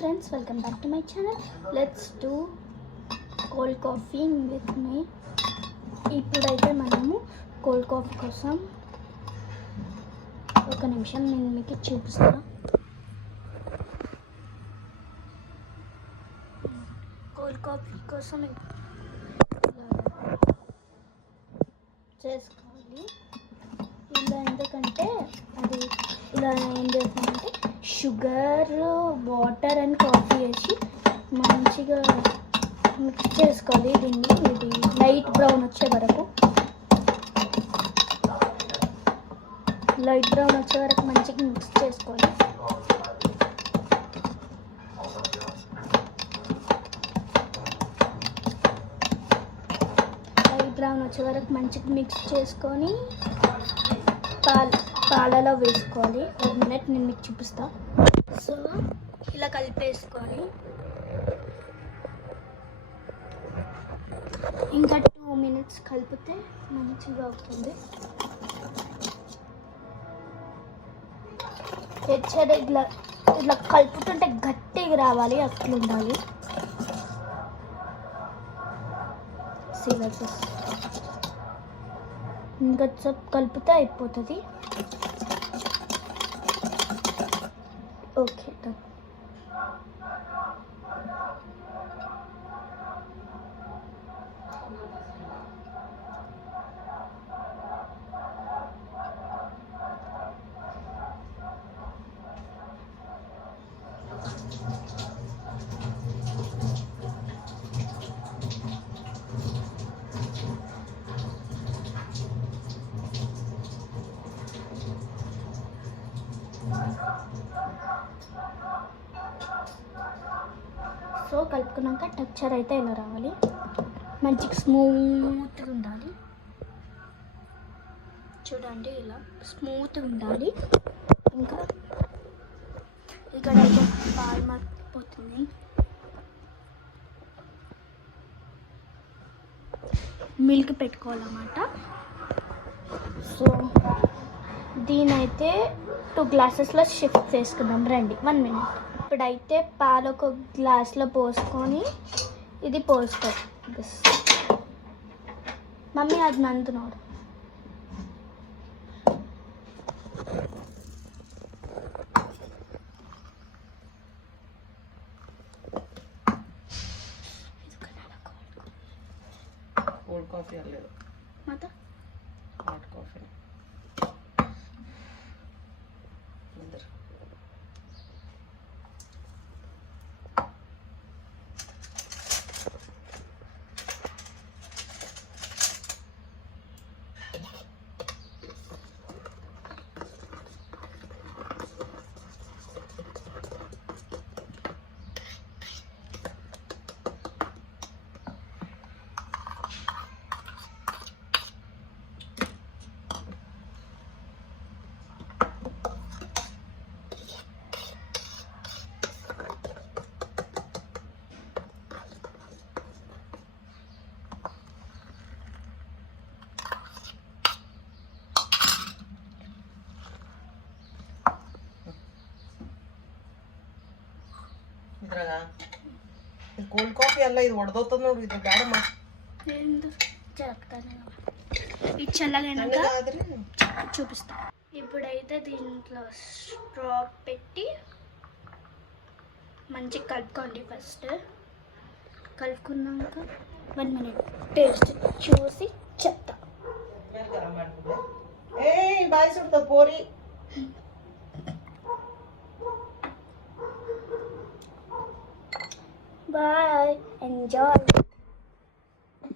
friends, welcome back to my channel. Let's do cold coffee with me. ఇప్పుడైతే మనము cold coffee కోసం ఒక నిమిషం నేను మీకు చూపిస్తాను. కోల్డ్ కాఫీ కోసం చేసుకోవాలి. ఇలా ఎందుకంటే అది ఇలా ఏం చేస్తామంటే షుగర్, వాటర్ అండ్ కాఫీ వేసి మంచిగా మిక్స్ చేసుకోవాలి. దీన్ని ఇది లైట్ బ్రౌన్ వచ్చే వరకు మంచిగా మిక్స్ చేసుకోవాలి. లైట్ బ్రౌన్ వచ్చే వరకు మంచిగా మిక్స్ చేసుకొని పాలలో వేసుకోవాలి. 1 మినిట్ నేను మీకు చూపిస్తా. సో ఇలా కలిపేసుకోవాలి. ఇంకా 2 మినిట్స్ కలిపితే మంచిగా అవుతుంది. హెచ్చరి ఇట్లా కలుపుతుంటే గట్టిగా రావాలి, అట్లా ఉండాలి. ఇంకా కలిపితే అయిపోతుంది. Okay done. సో కలుపుకున్నాక టెక్చర్ అయితే ఇలా రావాలి, మంచిగా స్మూత్గా ఉండాలి. చూడండి ఇలా స్మూత్గా ఉండాలి. ఇంకా ఇక్కడ అయితే పాలు మరిగిపోతుంది. మిల్క్ పెట్టుకోవాలన్నమాట. సో దీనైతే 2 గ్లాసెస్లో షిఫ్ట్ చేసుకుందాం రండి. 1 మినిట్. ఇప్పుడైతే పాలు ఒక గ్లాస్లో పోసుకొని ఇది పోసుకో. మమ్మీ అది నందునోడు. కోల్డ్ కాఫీ అలేదు మాత హాట్ కాఫీ. ಇದ್ರಾಗ ಇದು ಕೋಲ್ಡ್ ಕಾಫಿ ಅಲ್ಲ, ಇದು ಒಡೆದೋತದ ನೋಡು. ಇದು ಬೇಡಮ್ಮ, ఇది చల్లగైనాక చూపిస్తా. ఇప్పుడైతే దీంట్లో స్ట్రా పెట్టి మంచిగా కలుపుకోండి. ఫస్ట్ కలుపుకున్నాక 1 మినిట్ టేస్ట్ చూసి చెప్తా. బాయ్ సుడుతా పోరి. Bye. Enjoy.